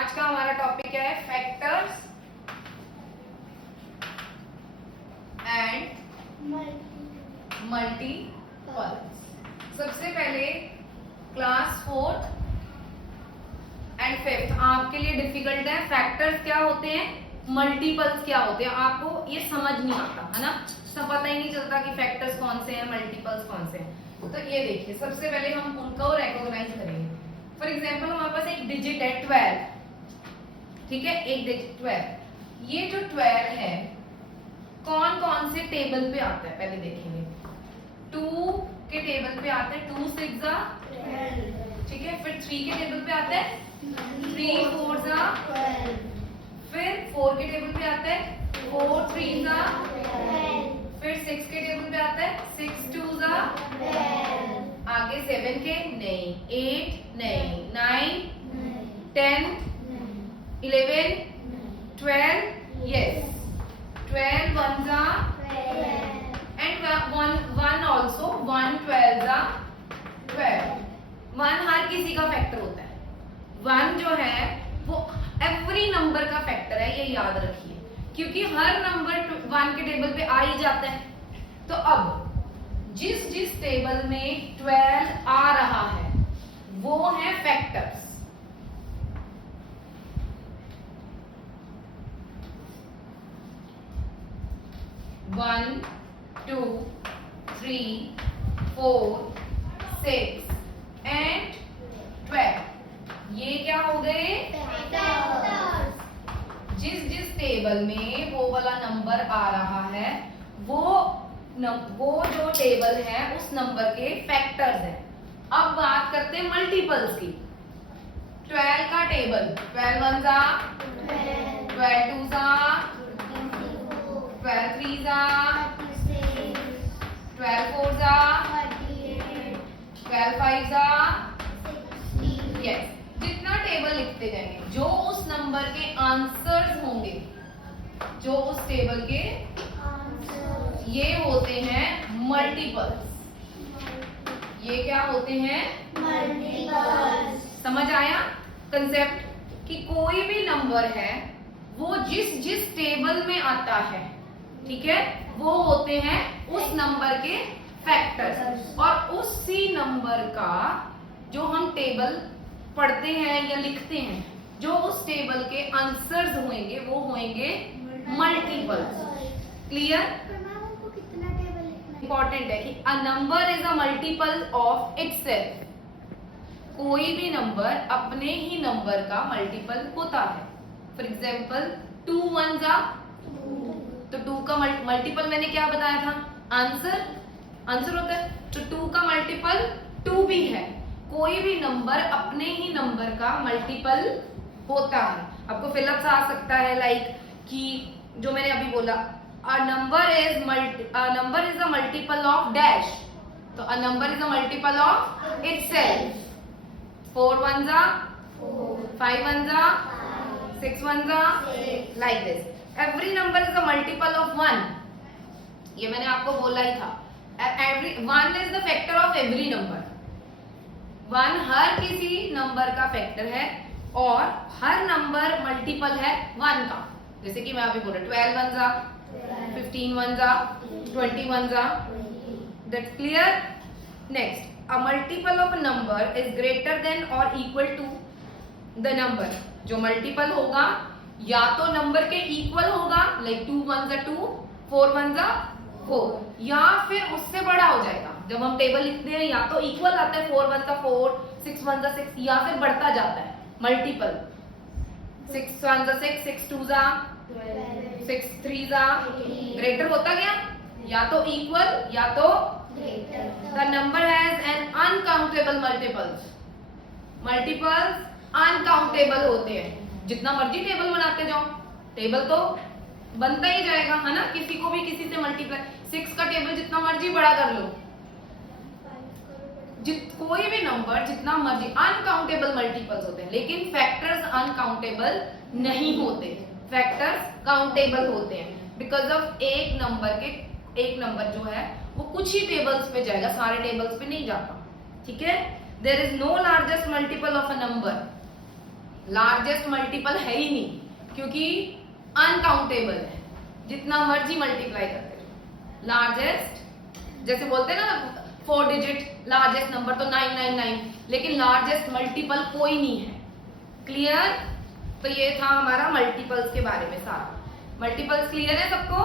आज का हमारा टॉपिक क्या है? Factors and multiples. सबसे पहले क्लास 4th एंड 5th आपके लिए डिफिकल्ट है। फैक्टर्स क्या होते हैं, मल्टीपल्स क्या होते हैं, आपको ये समझ नहीं आता है ना, सब पता ही नहीं चलता कि फैक्टर्स कौन से हैं, मल्टीपल्स कौन से हैं। तो ये देखिए, सबसे पहले हम उनको रिकॉग्नाइज करेंगे। फॉर एग्जांपल हमारे पास एक डिजिट है 12, ठीक है, एक डिजिट 12। ये जो 12 है कौन कौन से टेबल पे आता है पहले देखेंगे। 2 के टेबल पे आता है, 2 6 ठीक है। फिर 3 के टेबल पे आता है 3 4 फिर 4 के टेबल पे आता है 4 3 फिर 6 के टेबल पे आता है 6 2 आगे 7 के नहीं, 8 नहीं, 9 10 11 12 यस 12 1 and 1 also 1 12 12। 1 हर किसी का फैक्टर होता है। 1 जो है वो एवरी नंबर का फैक्टर है, ये याद रखिए, क्योंकि हर नंबर 1 के टेबल पे आ ही जाता है। तो अब जिस जिस टेबल में 12 आ रहा है वो है फैक्टर्स। वन 2 3 4 6 एंड 12, ये क्या हो गए? जिस जिस टेबल में वो वाला नंबर आ रहा है वो जो टेबल है उस नंबर के फैक्टर्स हैं। अब बात करते हैं मल्टीपल्स की। 12 का टेबल 12 1 12 2 12 3 12 4 12 5 यस। जितना टेबल लिखते जाएंगे, जो उस नंबर के आंसर्स होंगे, जो उस टेबल के ये होते हैं मल्टीपल्स। ये क्या होते हैं? मल्टीपल्स। समझ आया कंसेप्ट कि कोई भी नंबर है वो जिस जिस टेबल में आता है, ठीक है, वो होते हैं उस नंबर के फैक्टर्स। और उसी नंबर का जो हम टेबल पढ़ते हैं या लिखते हैं, जो उस टेबल के आंसर्स होंगे वो होंगे मल्टीपल्स। क्लियर? इंपॉर्टेंट है कि a number is a multiple of itself. कोई भी नंबर अपने ही नंबर का मल्टीपल होता है। फॉर एग्जाम्पल 2 1 तो 2 का मल्टीपल मैंने क्या बताया था? आंसर होता है। तो 2 का मल्टीपल 2 भी है। कोई भी नंबर अपने ही नंबर का मल्टीपल होता है। आपको फिलअप्स आ सकता है लाइक कि जो मैंने अभी बोला, a number is a multiple of dash, तो a number is a multiple of itself। 4 1 5 1 6 1 like this। every number is a multiple of 1, ये मैंने आपको बोला ही था। every 1 is the factor of every number। 1 हर किसी नंबर का फैक्टर है और हर नंबर मल्टीपल है 1 का। जैसे कि मैं अभी बोल रहा 12 1 15 1 21 that's clear। next, a multiple of a number is greater than or equal to the number। जो मल्टीपल होगा या तो नंबर के इक्वल होगा, लाइक 2 1 2 4 1 4, या फिर उससे बड़ा हो जाएगा। जब हम टेबल लिखते हैं या तो इक्वल आता है 4 1 4 6 1 6, या फिर बढ़ता जाता है मल्टीपल 6 1 6 6 2 6 3 ग्रेटर होता गया, या तो इक्वल या तो the number has an uncountable multiples. Multiples uncountable होते हैं। जितना मर्जी टेबल बनाते जाओ, टेबल तो बनता ही जाएगा, है ना। किसी को भी किसी से मल्टीप्लाई, 6 का टेबल जितना मर्जी बड़ा कर लो, कोई भी नंबर जितना मर्जी, अनकाउंटेबल मल्टीपल्स होते हैं। लेकिन फैक्टर्स अनकाउंटेबल नहीं होते, फैक्टर्स काउंटेबल होते हैं। बिकॉज ऑफ एक नंबर जो है वो कुछ ही टेबल्स पे जाएगा, सारे टेबल्स पे नहीं जाता, ठीक है। There is no largest multiple of a number. Largest multiple है ही नहीं, क्योंकि अनकाउंटेबल है, जितना मर्जी मल्टीप्लाई करते रहो। लार्जेस्ट जैसे बोलते हैं ना 4 डिजिट लार्जेस्ट नंबर तो 999, लेकिन लार्जेस्ट मल्टीपल कोई नहीं है। क्लियर? तो ये था हमारा मल्टीपल्स के बारे में सारा। मल्टीपल्स क्लियर है सबको?